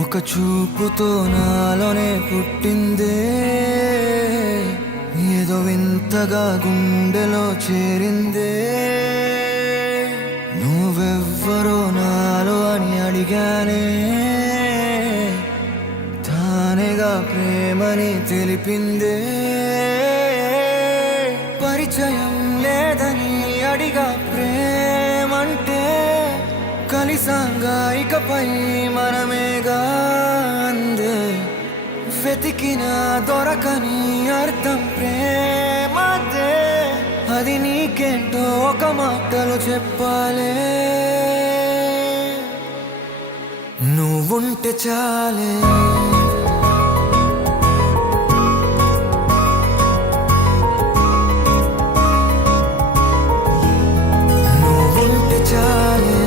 ఒక చూపుతో నాలోనే పుట్టిందే, ఏదో వింతగా గుండెలో చేరిందే. నువ్వెవ్వరో నాలో అని అడిగానే, తానేగా ప్రేమని తెలిపిందే. పరిచయం లేదని అడిగా ప్రేమంటే, కలిసాంగా ఇకపై మనమేగా అందే. వెతికిన దొరకని అర్థం ప్రేమదే, అది నీకేంటో ఒక మాటలో చెప్పాలే. నువ్వుంటే చాలే, నువ్వుంటే చాలే,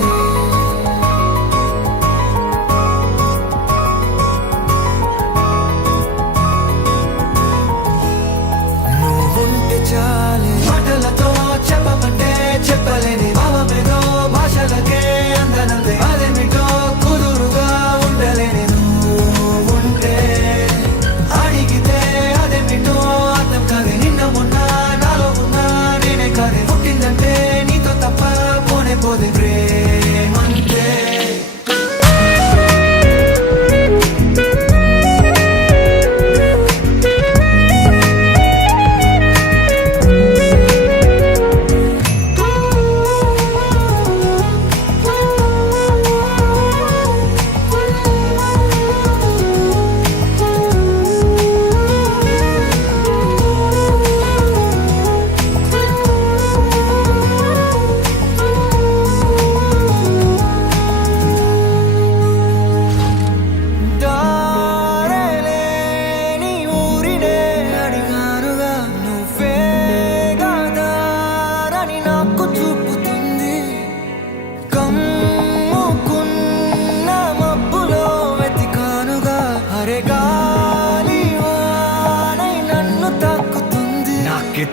నువ్వుంటే చాలే. మాటలతో చెప్పమంటే చెప్పలేని భావమేదో భాషలకే అందనందే. అదేమిటో కుదురుగా ఉండలేని నువ్వుంటే, అడిగితే అదేమిటో అర్థం కాదే. నిన్న మొన్న నాలో ఉన్నా నేనే కాదే. పుట్టిందంటే నీతో తప్ప పోనే పోదే ప్రేమంతే.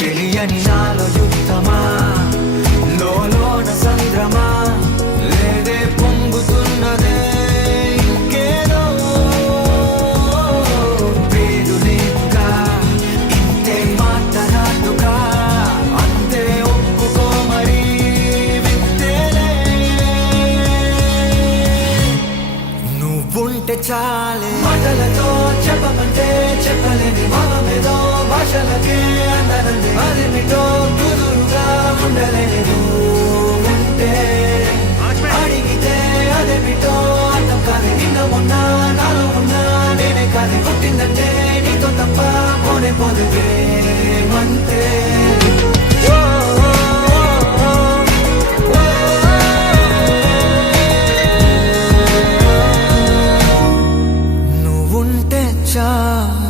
తెలియని నాలో యుద్ధమా, లోన సంద్రమా, లేదే పొంగుతున్నదే ఇంకేదో. పేరు లేదుగా ఇంతే మాట్లాడుగా, అంతే ఒప్పుకో మరి వింతేలే. నువ్వుంటే చాలే, మాటలతో చెప్పమంటే చెప్పలేని భావమేదో భాషలకే అందనందే. అదేమిటో కుదురుగా ఉండలేని నువ్వుంటే, అడిగితే అదేమిటో అర్థం కాదే. నిన్న మొన్న నాలో ఉన్నా నేనే కాదే. పుట్టిందంటే నీతో తప్ప పోనే పోదే ప్రేమంతే. నువ్వుంటే చాలు.